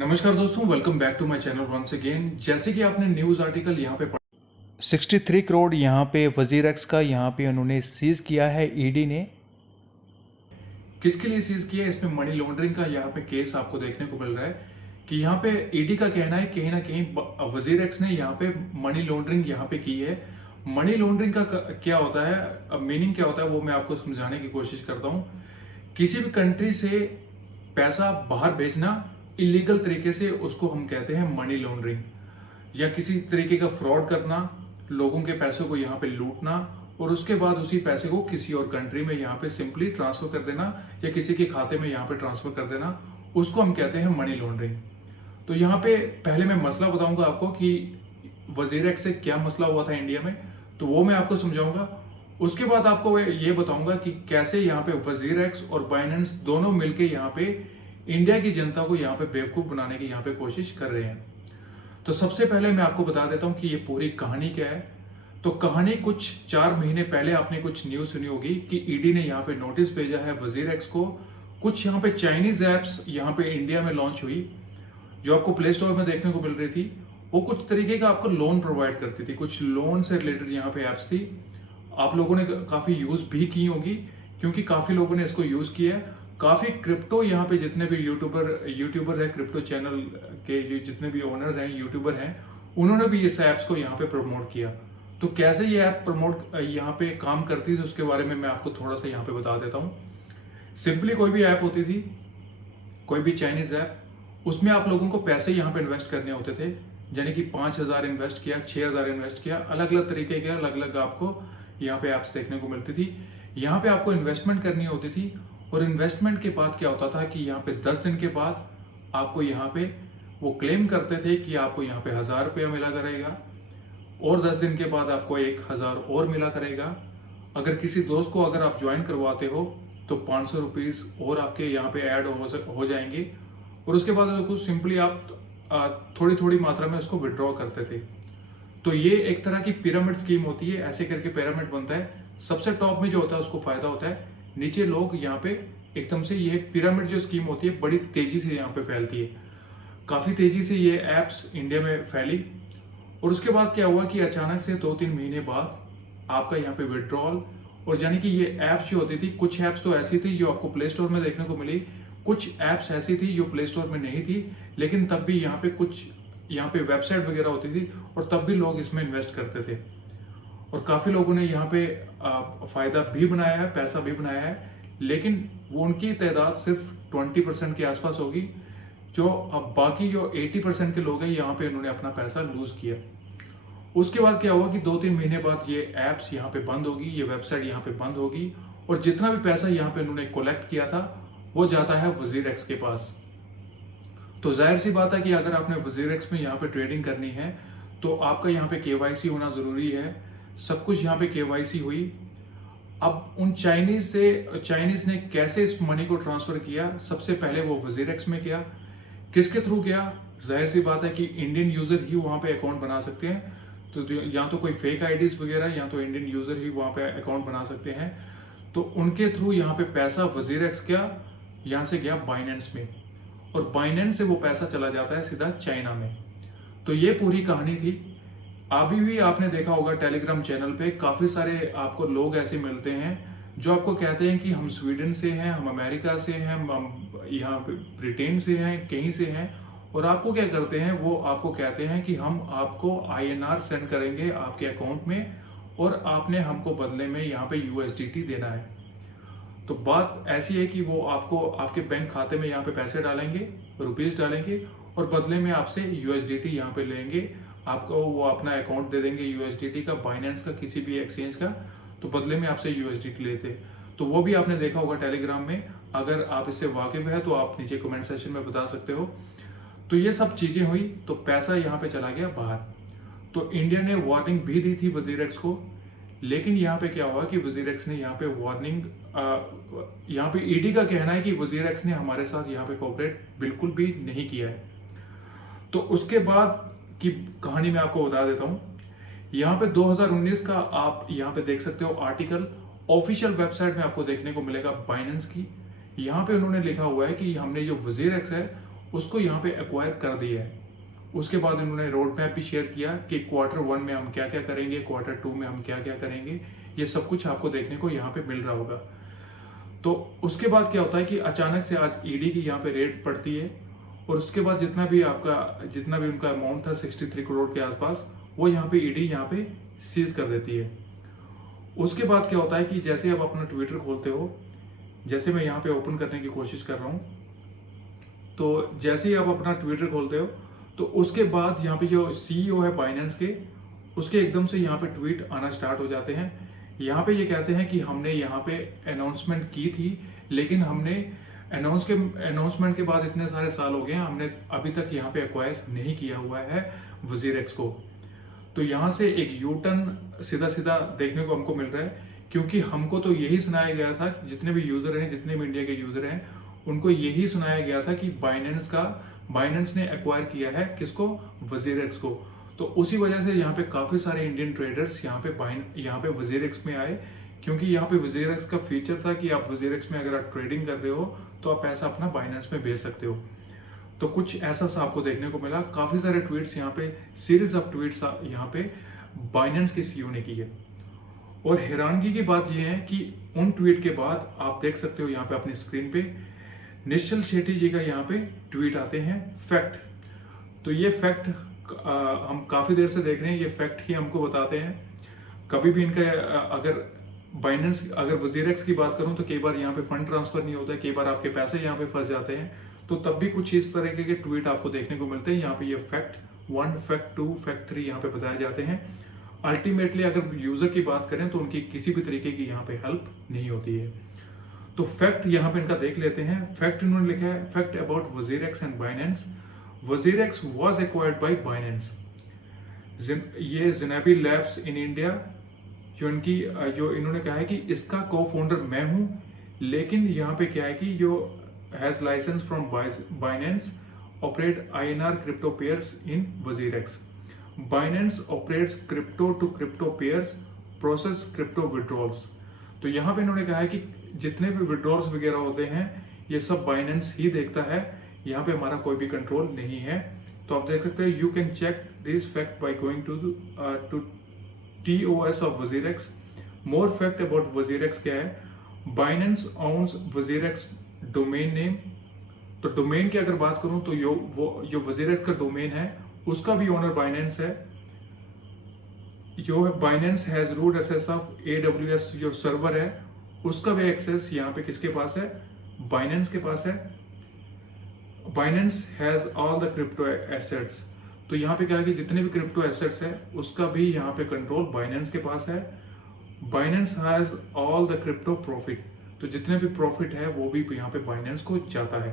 नमस्कार दोस्तों, welcome back to my channel once again. जैसे कि आपने न्यूज़ आर्टिकल यहाँ पे 63 करोड़ यहाँ पे वजीर एक्स का यहाँ पे उन्होंने सीज किया है ईडी ने। किसके लिए सीज किया है, इसमें मनी लॉन्ड्रिंग का यहाँ पे केस आपको देखने को मिल रहा है कि यहाँ पे ईडी का कहना है कहीं ना कहीं वजीर एक्स ने यहाँ पे मनी लॉन्ड्रिंग यहाँ पे की है। मनी लॉन्ड्रिंग का क्या होता है, मीनिंग क्या होता है, वो मैं आपको समझाने की कोशिश करता हूँ। किसी भी कंट्री से पैसा बाहर भेजना इलीगल तरीके से, उसको हम कहते हैं मनी लॉन्ड्रिंग। या किसी तरीके का फ्रॉड करना, लोगों के पैसों को यहाँ पे लूटना और उसके बाद उसी पैसे को किसी और कंट्री में यहाँ पे सिंपली ट्रांसफर कर देना या किसी के खाते में यहाँ पे ट्रांसफर कर देना, उसको हम कहते हैं मनी लॉन्ड्रिंग। तो यहाँ पे पहले मैं मसला बताऊंगा आपको कि वजीर एक्स से क्या मसला हुआ था इंडिया में, तो वो मैं आपको समझाऊंगा। उसके बाद आपको ये बताऊंगा कि कैसे यहाँ पे वजीर एक्स और बाइनेंस दोनों मिलके यहाँ पे इंडिया की जनता को यहाँ पे बेवकूफ बनाने की यहाँ पे कोशिश कर रहे हैं। तो सबसे पहले मैं आपको बता देता हूँ कि ये पूरी कहानी क्या है। तो कहानी कुछ 4 महीने पहले आपने कुछ न्यूज सुनी होगी कि ईडी ने यहाँ पे नोटिस भेजा है वजीर एक्स को। कुछ यहाँ पे चाइनीज एप्स यहाँ पे इंडिया में लॉन्च हुई, जो आपको प्ले स्टोर में देखने को मिल रही थी। वो कुछ तरीके का आपको लोन प्रोवाइड करती थी, कुछ लोन से रिलेटेड यहाँ पे एप्स थी। आप लोगों ने काफी यूज भी की होगी, क्योंकि काफी लोगों ने इसको यूज किया है। काफी क्रिप्टो यहाँ पे जितने भी यूट्यूबर है, क्रिप्टो चैनल के जो जितने भी ओनर हैं, यूट्यूबर हैं, उन्होंने भी इस ऐप्स को यहाँ पे प्रमोट किया। तो कैसे ये ऐप प्रमोट यहाँ पे काम करती थी, उसके बारे में मैं आपको थोड़ा सा यहाँ पे बता देता हूँ। सिंपली कोई भी ऐप होती थी, कोई भी चाइनीज ऐप, उसमें आप लोगों को पैसे यहाँ पे इन्वेस्ट करने होते थे। यानी कि 5,000 इन्वेस्ट किया, 6,000 इन्वेस्ट किया, अलग अलग तरीके के अलग अलग आपको यहाँ पे ऐप्स देखने को मिलती थी। यहाँ पे आपको इन्वेस्टमेंट करनी होती थी और इन्वेस्टमेंट के बाद क्या होता था कि यहाँ पे 10 दिन के बाद आपको यहाँ पे वो क्लेम करते थे कि आपको यहाँ पे 1,000 रुपया मिला करेगा और 10 दिन के बाद आपको 1,000 और मिला करेगा। अगर किसी दोस्त को अगर आप ज्वाइन करवाते हो तो 500 रुपीज और आपके यहाँ पे ऐड हो जाएंगे और उसके बाद उसको सिंपली आप थोड़ी थोड़ी मात्रा में उसको विड्रॉ करते थे। तो ये एक तरह की पिरामिड स्कीम होती है, ऐसे करके पिरामिड बनता है। सबसे टॉप में जो होता है उसको फायदा होता है, नीचे लोग यहाँ पे एकदम से, ये पिरामिड जो स्कीम होती है बड़ी तेजी से यहाँ पे फैलती है। काफी तेजी से ये एप्स इंडिया में फैली और उसके बाद क्या हुआ कि अचानक से 2-3 महीने बाद आपका यहाँ पे विड्रॉल, और यानी कि ये एप्स जो होती थी, कुछ एप्स तो ऐसी थी जो आपको प्ले स्टोर में देखने को मिली, कुछ एप्स ऐसी थी जो प्ले स्टोर में नहीं थी, लेकिन तब भी यहाँ पे कुछ यहाँ पे वेबसाइट वगैरह होती थी और तब भी लोग इसमें इन्वेस्ट करते थे और काफी लोगों ने यहाँ पे फायदा भी बनाया है, पैसा भी बनाया है। लेकिन वो उनकी तादाद सिर्फ 20% के आसपास होगी। जो अब बाकी जो 80% के लोग हैं, यहाँ पे उन्होंने अपना पैसा लूज किया। उसके बाद क्या हुआ कि 2-3 महीने बाद ये एप्स यहाँ पे बंद होगी, ये वेबसाइट यहाँ पे बंद होगी और जितना भी पैसा यहाँ पे उन्होंने कलेक्ट किया था वो जाता है वजीर एक्स के पास। तो जाहिर सी बात है कि अगर आपने वजीर एक्स में यहाँ पे ट्रेडिंग करनी है तो आपका यहाँ पे केवाईसी होना जरूरी है। सब कुछ यहाँ पे केवाईसी हुई। अब उन चाइनीज ने कैसे इस मनी को ट्रांसफर किया, सबसे पहले वो वजीर एक्स में किया। किसके थ्रू किया? जाहिर सी बात है कि इंडियन यूजर ही वहां पे अकाउंट बना सकते हैं। तो या तो कोई फेक आईडीज वगैरह, या तो इंडियन यूजर ही वहां पे अकाउंट बना सकते हैं। तो उनके थ्रू यहाँ पे पैसा वजीर एक्स गया, यहाँ से गया बाइनेंस में और बाइनेंस से वो पैसा चला जाता है सीधा चाइना में। तो ये पूरी कहानी थी। अभी भी आपने देखा होगा टेलीग्राम चैनल पे काफी सारे आपको लोग ऐसे मिलते हैं जो आपको कहते हैं कि हम स्वीडन से हैं, हम अमेरिका से हैं, हम यहाँ पे ब्रिटेन से हैं, कहीं से हैं, और आपको क्या करते हैं, वो आपको कहते हैं कि हम आपको INR सेंड करेंगे आपके अकाउंट में और आपने हमको बदले में यहाँ पे USDT देना है। तो बात ऐसी है कि वो आपको आपके बैंक खाते में यहाँ पे पैसे डालेंगे, रुपीज डालेंगे और बदले में आपसे USDT यहाँ पे लेंगे। आपको वो अपना अकाउंट दे देंगे USDT का, बाइनेंस का, किसी भी एक्सचेंज का, तो बदले में आपसे USDT लेते। तो वो भी आपने देखा होगा टेलीग्राम में। अगर आप इससे वाकिफ है तो आप नीचे कमेंट सेक्शन में बता सकते हो। तो ये सब चीजें हुई तो पैसा यहाँ पे चला गया बाहर। तो इंडिया ने वार्निंग भी दी थी वजीर एक्स को, लेकिन यहाँ पे क्या हुआ कि वजीर एक्स ने यहाँ पे वार्निंग, यहाँ पे ईडी का कहना है कि वजीर एक्स ने हमारे साथ यहाँ पे कोऑपरेट बिल्कुल भी नहीं किया है। तो उसके बाद की कहानी मैं आपको बता देता हूँ। यहाँ पे 2019 का आप यहाँ पे देख सकते हो आर्टिकल, ऑफिशियल वेबसाइट में आपको देखने को मिलेगा बाइनेंस की। यहाँ पे उन्होंने लिखा हुआ है कि हमने जो वजीर एक्स है उसको यहाँ पे एक्वायर कर दिया है। उसके बाद इन्होंने रोड मैप भी शेयर किया कि Q1 में हम क्या क्या करेंगे, Q2 में हम क्या क्या करेंगे, ये सब कुछ आपको देखने को यहाँ पे मिल रहा होगा। तो उसके बाद क्या होता है कि अचानक से आज ईडी की यहाँ पे रेड पड़ती है और उसके बाद जितना भी उनका अमाउंट था 63 करोड़ के आसपास, वो यहाँ पे ईडी यहाँ पे सीज कर देती है। उसके बाद क्या होता है कि जैसे आप अपना ट्विटर खोलते हो, जैसे मैं यहाँ पे ओपन करने की कोशिश कर रहा हूँ, तो जैसे ही आप अपना ट्विटर खोलते हो तो उसके बाद यहाँ पे जो CEO है बाइनेंस के, उसके एकदम से यहाँ पे ट्वीट आना स्टार्ट हो जाते हैं। यहाँ पे ये कहते हैं कि हमने यहाँ पे अनाउंसमेंट की थी, लेकिन हमने अनाउंसमेंट के बाद इतने सारे साल हो गए हैं, हमने अभी तक यहाँ पे एक्वायर नहीं किया हुआ है WazirX को। तो यहाँ से एक यू टर्न सीधा सीधा देखने को हमको मिल रहा है, क्योंकि हमको तो यही सुनाया गया था, जितने भी यूजर हैं, जितने भी इंडिया के यूजर हैं, उनको यही सुनाया गया था कि बाइनेंस ने एक्वायर किया है किसको, WazirX को। तो उसी वजह से यहाँ पे काफी सारे इंडियन ट्रेडर्स यहाँ पे WazirX में आए, क्योंकि यहाँ पे WazirX का फीचर था कि आप WazirX में अगर आप ट्रेडिंग कर रहे हो तो आप पैसा अपना बाइनेंस में भेज सकते हो। तो कुछ ऐसा सा आपको देखने को मिला। काफी सारे ट्वीट्स यहाँ पे, सीरीज ऑफ ट्वीट्स यहाँ पे बाइनेंस के CEO ने की है। और हैरानगी की बात यह है कि उन ट्वीट के बाद आप देख सकते हो यहाँ पे अपनी स्क्रीन पे निश्चल शेट्टी जी का यहाँ पे ट्वीट आते हैं, फैक्ट। तो ये फैक्ट हम काफी देर से देख रहे हैं, ये फैक्ट ही हमको बताते हैं। कभी भी इनका अगर WazirX की बात करूं तो कई बार यहाँ पे फंड ट्रांसफर नहीं होता है, कई बार आपके पैसे यहाँ पे फंस जाते हैं, तो तब भी कुछ इस तरीके के ट्वीट आपको देखने को मिलते हैं। यहाँ पे ये फैक्ट 1, फैक्ट 2, फैक्ट 3 यहाँ पे बताए जाते हैं। अल्टीमेटली अगर यूजर की बात करें तो उनकी किसी भी तरीके की यहाँ पे हेल्प नहीं होती है। तो फैक्ट यहाँ पे इनका देख लेते हैं। फैक्ट इन्होंने लिखा है, fact about WazirX and Binance. WazirX was acquired by Binance। ये Zinabi Labs in India, जो इन्होंने कहा है कि इसका को-फाउंडर मैं हूं, लेकिन यहाँ पे क्या है कि जो has licence from Binance operate INR crypto pairs in WazirX। Binance operates crypto to crypto pairs, process crypto withdrawals. तो यहाँ पे इन्होंने कहा है कि जितने भी विड्रॉल्स वगैरह होते हैं ये सब बाइनेंस ही देखता है, यहाँ पे हमारा कोई भी कंट्रोल नहीं है। तो आप देख सकते हैं, you can check this fact by going to TOS of WazirX। More fact about WazirX क्या है, Binance owns WazirX domain name. तो डोमेन की अगर बात करूं तो जो WazirX का डोमेन है उसका भी ओनर बाइनेंस है। जो Binance has root access of AWS, जो सर्वर है उसका भी एक्सेस यहाँ पे किसके पास है, बाइनेंस के पास है। Binance has all the crypto assets. तो यहाँ पे क्या है कि जितने भी क्रिप्टो एसेट्स है उसका भी यहाँ पे कंट्रोल बाइनेंस के पास है। Binance has all the crypto profit. तो जितने भी प्रॉफिट है वो भी यहाँ पे बाइनेंस को जाता है।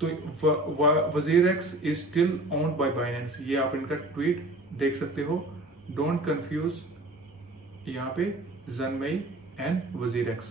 तो WazirX is still owned by Binance. ये आप इनका ट्वीट देख सकते हो, डोंट कंफ्यूज यहाँ पे Zanmei एंड WazirX।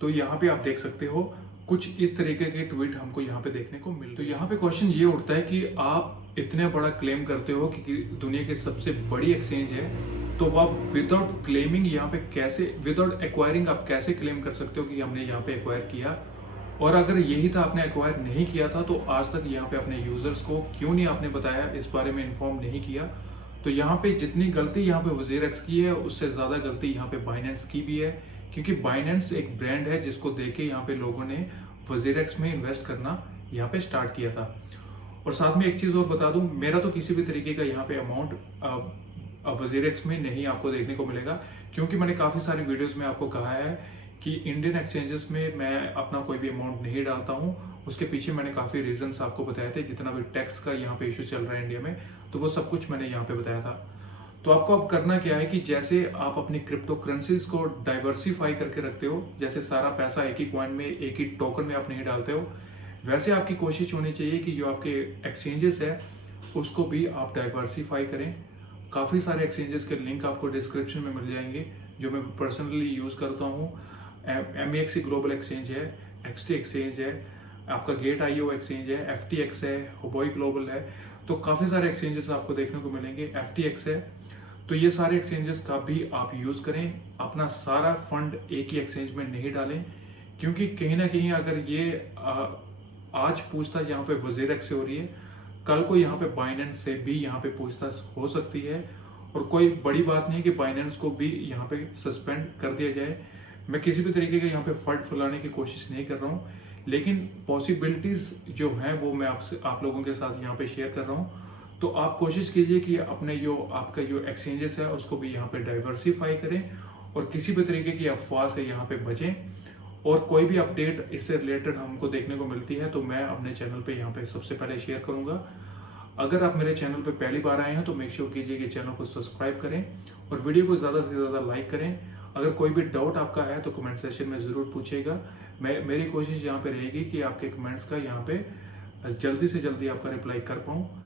तो यहाँ पे आप देख सकते हो कुछ इस तरीके के ट्वीट हमको यहाँ पे देखने को मिल। तो यहाँ पे क्वेश्चन ये उठता है कि आप इतने बड़ा क्लेम करते हो कि दुनिया की सबसे बड़ी एक्सचेंज है, तो आप विदाउट क्लेमिंग यहाँ पे कैसे, विदाउट एक्वायरिंग आप कैसे क्लेम कर सकते हो कि हमने यहाँ पे एक्वायर किया। और अगर यही था आपने एक्वायर नहीं किया था तो आज तक यहाँ पे अपने यूजर्स को क्यों नहीं आपने बताया, इस बारे में इन्फॉर्म नहीं किया। तो यहाँ पे जितनी गलती यहाँ पे WazirX की है उससे ज्यादा गलती यहाँ पे बाइनेंस की भी है, क्योंकि बाइनेंस एक ब्रांड है जिसको देके यहाँ पे लोगों ने WazirX में इन्वेस्ट करना यहाँ पे स्टार्ट किया था। और साथ में एक चीज और बता दूं, मेरा तो किसी भी तरीके का यहाँ पे अमाउंट WazirX में नहीं आपको देखने को मिलेगा, क्योंकि मैंने काफी सारी वीडियोस में आपको कहा है कि इंडियन एक्सचेंजेस में मैं अपना कोई भी अमाउंट नहीं डालता हूँ। उसके पीछे मैंने काफी रीजंस आपको बताए थे, जितना भी टैक्स का यहाँ पे इशू चल रहा है इंडिया में, तो वो सब कुछ मैंने यहाँ पे बताया था। तो आपको अब करना क्या है कि जैसे आप अपनी क्रिप्टो करेंसीज को डाइवर्सिफाई करके रखते हो, जैसे सारा पैसा एक ही कॉइन में, एक ही टोकन में आप नहीं डालते हो, वैसे आपकी कोशिश होनी चाहिए कि जो आपके एक्सचेंजेस है उसको भी आप डाइवर्सिफाई करें। काफ़ी सारे एक्सचेंजेस के लिंक आपको डिस्क्रिप्शन में मिल जाएंगे जो मैं पर्सनली यूज़ करता हूँ। MEXC ग्लोबल एक्सचेंज है, XT एक्सचेंज है, आपका Gate.io एक्सचेंज है, FTX है, Huobi ग्लोबल है। तो काफ़ी सारे एक्सचेंजेस आपको देखने को मिलेंगे। FTX है, तो ये सारे एक्सचेंजेस का भी आप यूज़ करें। अपना सारा फंड एक ही एक्सचेंज में नहीं डालें, क्योंकि कहीं ना कहीं अगर ये आज पूछताछ यहाँ पे वजीरेक्स से हो रही है, कल को यहाँ पे बाइनेंस से भी यहाँ पे पूछताछ हो सकती है, और कोई बड़ी बात नहीं है कि बाइनेंस को भी यहाँ पे सस्पेंड कर दिया जाए। मैं किसी भी तरीके का यहाँ पे फर्ट फैलाने की कोशिश नहीं कर रहा हूँ, लेकिन पॉसिबिलिटीज जो हैं वो मैं आप लोगों के साथ यहाँ पे शेयर कर रहा हूँ। तो आप कोशिश कीजिए कि अपने जो आपका जो एक्सचेंजेस है उसको भी यहाँ पे डाइवर्सिफाई करें, और किसी भी तरीके की अफवाह से यहाँ पे बचें। और कोई भी अपडेट इससे रिलेटेड हमको देखने को मिलती है तो मैं अपने चैनल पे यहाँ पे सबसे पहले शेयर करूँगा। अगर आप मेरे चैनल पे पहली बार आए हैं तो मेक श्योर कीजिए कि चैनल को सब्सक्राइब करें और वीडियो को ज़्यादा से ज़्यादा लाइक करें। अगर कोई भी डाउट आपका है तो कमेंट सेक्शन में ज़रूर पूछिएगा। मेरी कोशिश यहाँ पे रहेगी कि आपके कमेंट्स का यहाँ पे जल्दी से जल्दी आपका रिप्लाई कर पाऊँ।